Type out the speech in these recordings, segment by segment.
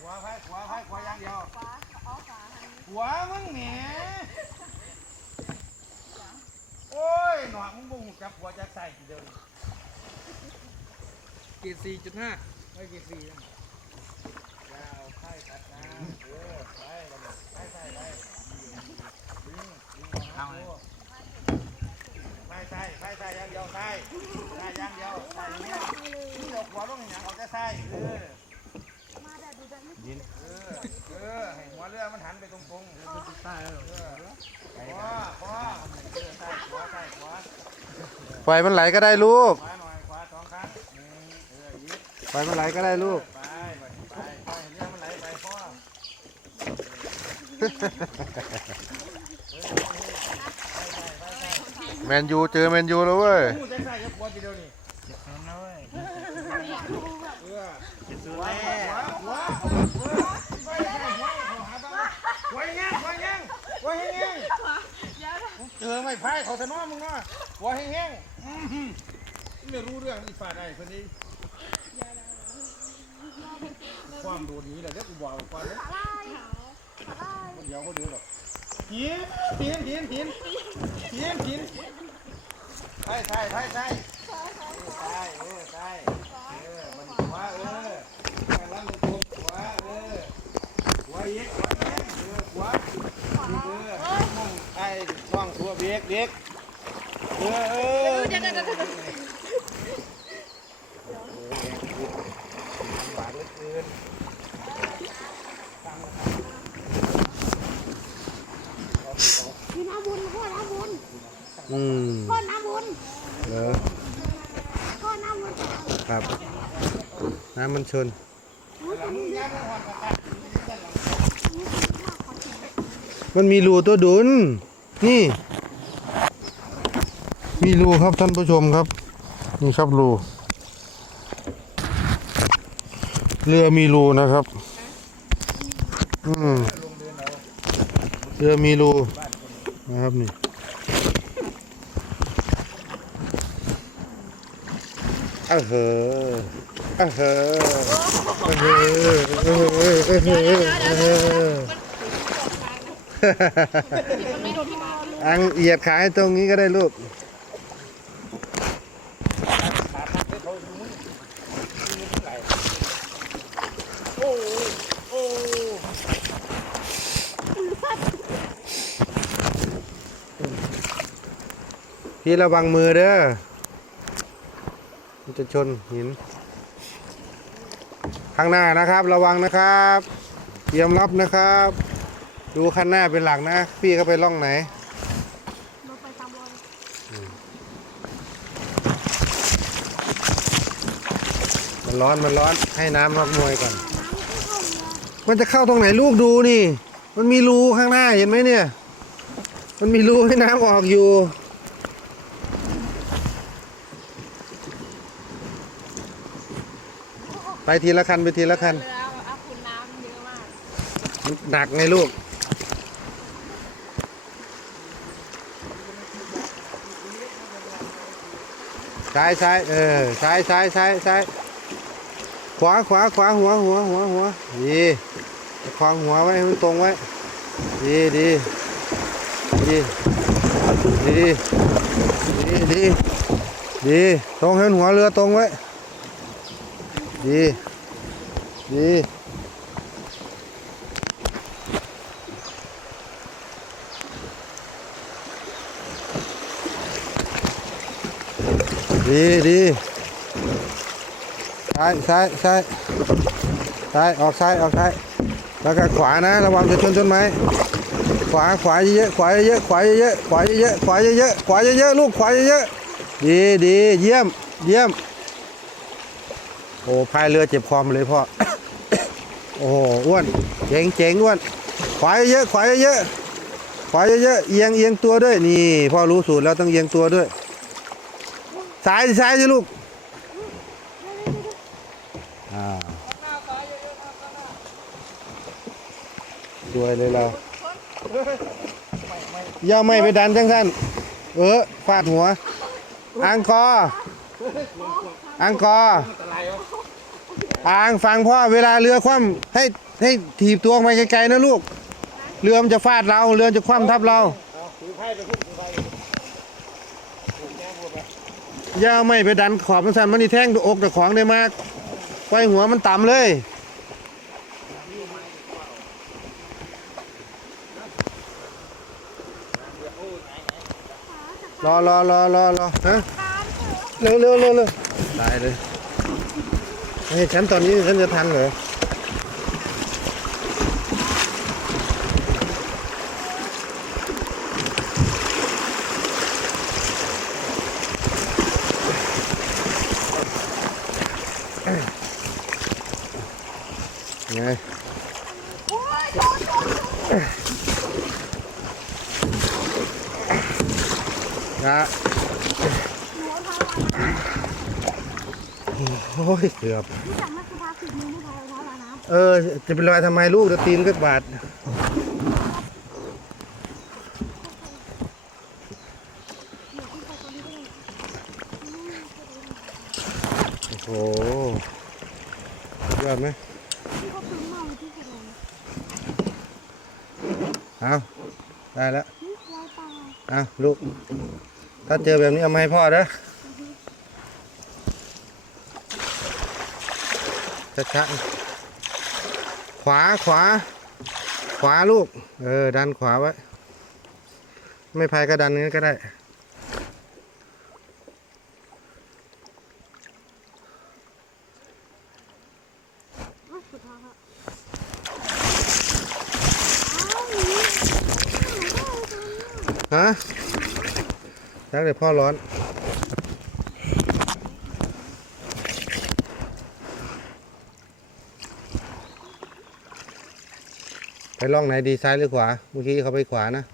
ขวาพายขวาพายขวาอย่างเดียวขวาเอาขวาหันขวามึงแหมโอ้ยหนอมึงบุ้งจับหัวจับใส่ทีเดียวเกียร์สี่จุดห้าไม่เกียร์สี่ยาวพายตัดน้ำเออไปกันเลยไปใส่ไปดึงดึงเอาเลยไปใส่ไปใส่อย่างเดียวใส่ใส่อย่างเดียวใส่เดี๋ยวมึงเอาขวาลงอย่างเอาแต่ใส่เออ ดูแบบไม่เออเออให้หัวเรือมันหันไปตรงๆเออใต้แล้วพอพอเออใส่ขวาใส่ขวาปล่อยมันไหลก็ได้ลูกขวาหน่อยขวาสองครั้งหนึ่งเออยิบปล่อยมันไหลก็ได้ลูกไปไปไปไปเรือมันไหลไปพ่อแมนยูเจอแมนยูแล้วเว้ย พูดใส่ใส่ยับขวาทีเดียวนี่เจ็บนะเว้ยเออเจ็บสุดขวาแล้ขวาวขวาเออไปใส่หัวเขาหาบ้างหัวแห้งหัวแห้งหัวแห้งเจอไม่พายเขาสนอมึงเนาะหัวแห้งๆอื้อหือไม่รู้เรื่องอีฝ่าใดคนนี้ความโดดนี้แหละเดี๋ยวกูบอกก่อนเลยไล่ไล่เดี๋ยวเขาดูหรอกหินหินหินหินหินหินใช่ใช่ใช่ใช่ใช่เออใช่เออมันขวาเออแม่ล้ำตรงขวาเออขวาอีกขวาแม่เออขวาเออมองไอ้ว่างตัว เบรกเบรกเออเออเดี๋ยวเดี๋ยวเดี๋ยวหวานเหลือเกินมีน้ำบุญพ่อน้ำบุญอืมพ่อน้ำบุญเหรอพ่อน้ำบุญครับ น้ำมันชนมันมีรูตัวดุนนี่ มีรูครับท่านผู้ชมครับ นี่ครับรู เรือมีรูนะครับ อืมเรือมีรูนะครับนี่เออเหอเออเหอเออเหอเออเหอเออเหอเออเหออังเหยียดขาให้ตรงนี้ก็ได้ลูกีระวังมือเด้อ มันจะชนหิน ข้างหน้านะครับ ระวังนะครับ เตรียมรับนะครับ ดูข้างหน้าเป็นหลักนะ พี่เขาไปล่องไหนลงไปตามบอลมันร้อน มันร้อน ให้น้ำมักมวยก่อน มันจะเข้าตรงไหนลูกดูนี่ มันมีรูข้างหน้าเห็นไหมเนี่ย มันมีรูให้น้ำออกอยู่ ไปทีละคันไปทีละคันเรือเอาคุณน้ำเยอะมากมันหนักไงลูก ซ้ายซ้ายเออ ซ้ายซ้ายซ้ายซ้ายขวาขวาขวาหัวหัวหัวหัวดีประคองหัวไว้ให้มันตรงไว้ ดีดีดีดีดีดีดีตรงให้มันหัวเรือตรงไว้ ดี ดีดีดีซ้ายซ้ายซ้ายซ้ายออกซ้ายออกซ้ายแล้วก็ขวานะระวังจะชนต้นไม้ขวาขวาเยอะขวาเยอะขวาเยอะขวาเยอะขวาเยอะขวาเยอะลูกขวาเยอะดีดีเยี่ยมเยี่ยม อ้พายเรือเจ็บคอมเลยพ่อ โอ้โอ้วน เจ๋งเจ๋งอ้วน ขวายเยอะขวายเยอะขวายเยอะเอียงเอียงตัวด้วย นี่พ่อรู้สูตรแล้วต้องเอียงตัวด้วย ซ้ายซ้ายสิลูก อ่าสวยเลยเราย่าไม่ไปดันจังท่าน เออฟาดหัว อังกออังกอ ร์อะไรวะอางฟังพ่อเวลาเรือคว่ำให้ให้ถีบตัวไปไกลๆนะลูก เรือมันจะฟาดเรา เรือจะคว่ำทับเราเอาวไปอย่าไม่ไปดันขอบมันสั่นมันนี่แท่งตัวอกแต่ของได้มากไว้หัวมันต่ำเลยรอรอรอรอรอฮะเร็วเร็วเร็วเร็วตายเลย เฮ้ยฉันตอนนี้ฉันจะทันเหรอไงนะ โอ้ยเกือบรู้จักมัตสุภาสิทธิ์มือผู้ชายเท้าลาน้ำเออ จะเป็นรอยทำไมลูกเดี๋ยวตีนก็บาดโอ้โหยอดไหมที่เขาซื้อมาที่สุดเลยเอาได้แล้วนี่ลายปลา เอาลูก ถ้าเจอแบบนี้เอามาให้พ่อเด้อ ชัดๆขวาขวา ขวาลูก เออ ดันขวาไว้ ไม่พายก็ดันนี้ก็ได้มัตสุภาค่ะอ้วเดี๋ยวพ่อร้อน ล่องไหนดีซ้ายหรือขวา เมื่อกี้เขาไปขวานะ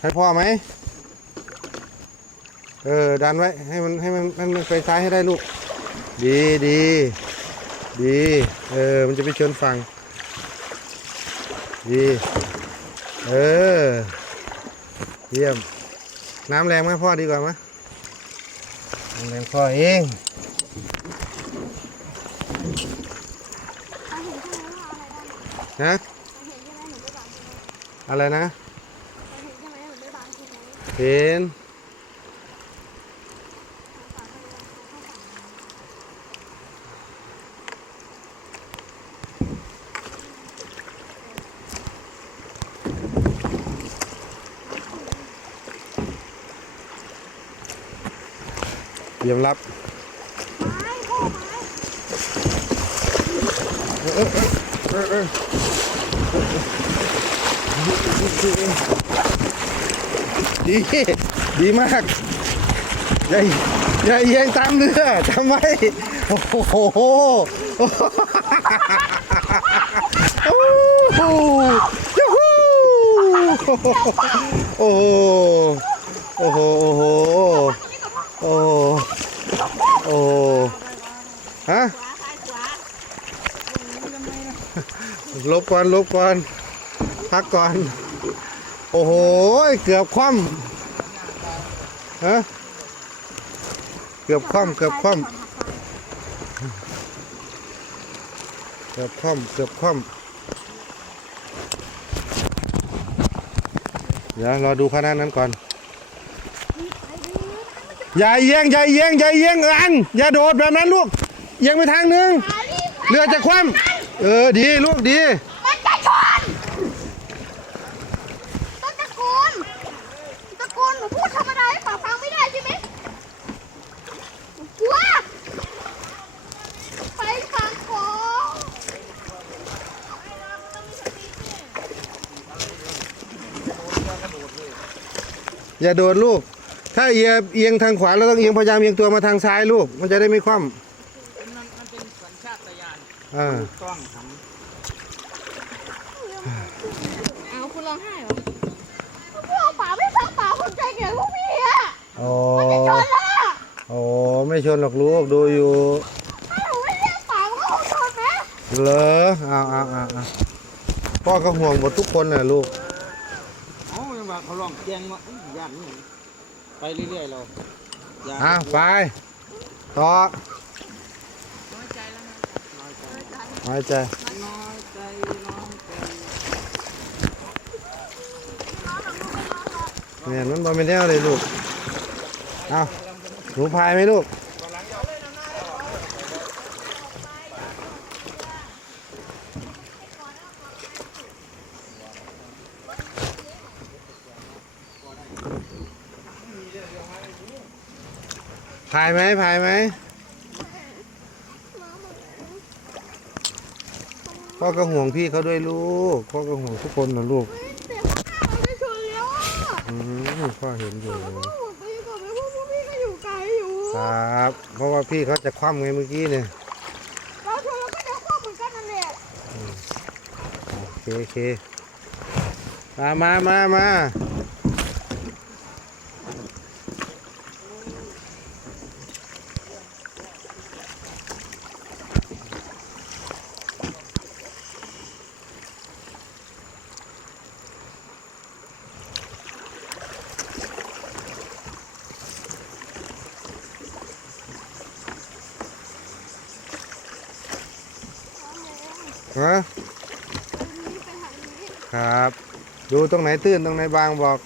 ให้พ่อไหม เออ ดันไว้ ให้มันให้มันให้มันไปซ้ายให้ได้ลูก ดีดีดีเออมันจะไปชนฝั่งดีเออเยี่ยม น้ำแรงไหมพ่อดีกว่าไหมน้ำแรงพ่อเองนะอะไรนะ เห็นใช่ไหมหนูไม่บางใช่ไหม เห็น เยี่ยมรับดีดีมากอย่าอย่าเอียงตามเรือจำไว้โอ้โห โอ้โห โอ้โห โอ้โห ฮะ ขวาซ้ายขวา ล บก่อนลบก่อนพักก่อน โอ้โห เกือบคว่ำฮะเกือบคว่ำเกือบคว่ำเกือบคว่ำเกือบคว่ำเดี๋ยวรอดูคณะนั้นก่อนอย่าเอียงอย่าเอียงอย่าเอียงอันอย่าโดดแบบนั้นลูกเอียงไปทางนึงเรือจะคว่ำ เออดีลูกดีมันจะชนต้องตะโกนตะโกนหนูพูดธรรมดาให้ป๋าฟังไม่ได้ใช่ไหมหนูกลัวไปฟังของอย่าโดดลูก ถ้าเอียงเอียงทางขวาเราต้องเอียงพยายามเอียงตัวมาทางซ้ายลูก มันจะได้ไม่คว่มันมันเป็นสัญชาต ญาณำอ่าต้องทเอาคุณร้องไห้เหรอพวกป๋าไม่ฟังป๋าคนใจเกลียดพวกพี่อะโอ้มไม่ชนหรอกลูกดูอยู่ถ้าหนูไม่เรียกป๋ามันก็คงชนไหมเหรอเอาเอาเอาเอาพ่อก็ห่วงหมดทุกคนน่ะลูกเอ้ายังว่าเขาลองแจงว่าอุ๊ยย่านนี่ไปเรื่อยๆเราย่านอะไปต่อ น้อยใจแล้วนะน้อยใจ หายใจ น้อยใจเนี่ยมันบอเป็นแนวเลยลูก เอาหนูพายไหมลูกพายไหมพายไหม พ่อก็ห่วงพี่เขาด้วยลูก พ่อก็ห่วงทุกคนนะลูกเฮ้ยแต่ข้างหน้ามันไม่ชนแล้วอะอืมพ่อเห็นอยู่พ่อหนูไปก่อนไหมพวกพวกพี่ก็อยู่ไกลอยู่ ครับ เพราะว่าพี่เขาจะคว่ำไงเมื่อกี้เนี่ยเราชนเราก็จะคว้าเหมือนกันนั่นแหละโอเคโอเคมามามามา ฮะครับ ดูตรงไหนตื้นตรงไหนบางบอก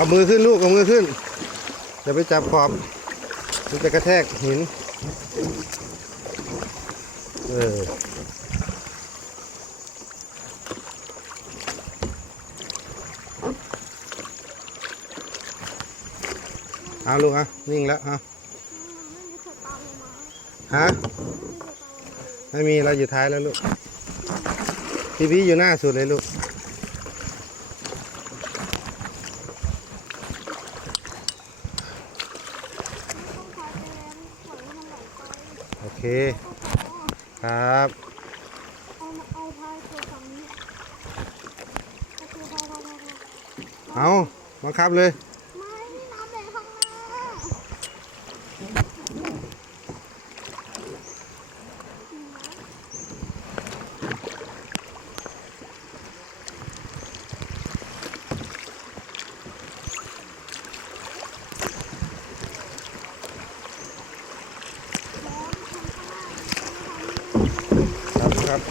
เอามือขึ้นลูกเอามือขึ้นอย่าไปจับขอบมันจะกระแทกหิน เออเอาลูกอะนิ่งแล้วอะฮะไม่มีเราอยู่ท้ายแล้วลูกทีวีอยู่หน้าสุดเลยลูก ต้องพายไปแล้วปล่อยให้มันไหลไป โอเค อ๋อ ครับ เอาเอาพายตัวฝั่งนี้โอเคพายพายพ คครับเอาบังคับเลย ไม่น้ำแดงข้างหน้า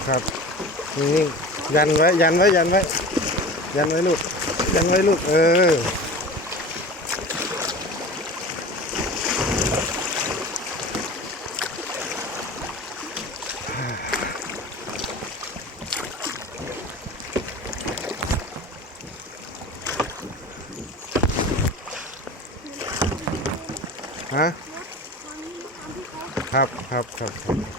ครับนิ่งๆยันไว้ยันไว้ยันไว้ ยันไว้ลูก ยันไว้ลูก เออฮะครับครับครับครับ